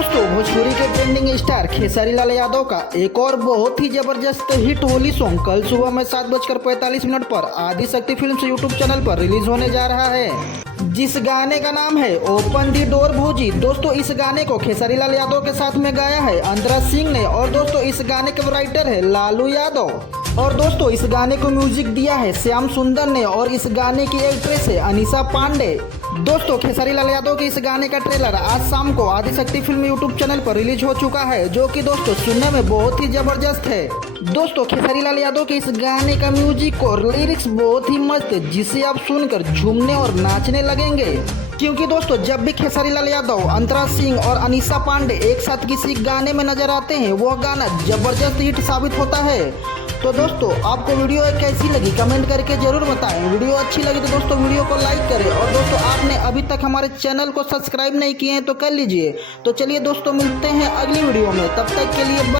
दोस्तों, भोजपुरी के trending star Khesari Lal Yadav का एक और बहुत ही जबरदस्त हिट होली सॉन्ग कल सुबह में 7:45 पर आदिशक्ति फिल्म्स यूट्यूब चैनल पर रिलीज होने जा रहा है, जिस गाने का नाम है ओपन दी डोर भौजी। दोस्तों, इस गाने को खेसारी लाल यादव के साथ में गाया है अंतरा सिंह ने, और दोस्तों इस गाने के राइटर है लालू यादव, और दोस्तों इस गाने को म्यूजिक दिया है श्याम सुंदर ने, और इस गाने की एक्ट्रेस है अनीसा पांडे। दोस्तों, खेसारी लाल यादव के इस गाने का ट्रेलर आज शाम को आदिशक्ति फिल्म यूट्यूब चैनल पर रिलीज हो चुका है, जो कि दोस्तों सुनने में बहुत ही जबरदस्त है। दोस्तों, खेसारी लाल यादव के इस गाने का म्यूजिक और लिरिक्स बहुत ही मस्त है, जिसे आप सुनकर झूमने और नाचने लगेंगे। क्योंकि दोस्तों जब भी खेसारी लाल यादव, अंतरा सिंह और अनीसा पांडे एक साथ किसी गाने में नजर आते हैं, वह गाना जबरदस्त हिट साबित होता है। तो दोस्तों, आपको वीडियो कैसी लगी कमेंट करके जरूर बताएं। वीडियो अच्छी लगी तो दोस्तों वीडियो को लाइक करें, और दोस्तों आपने अभी तक हमारे चैनल को सब्सक्राइब नहीं किए हैं तो कर लीजिए। तो चलिए दोस्तों, मिलते हैं अगली वीडियो में, तब तक के लिए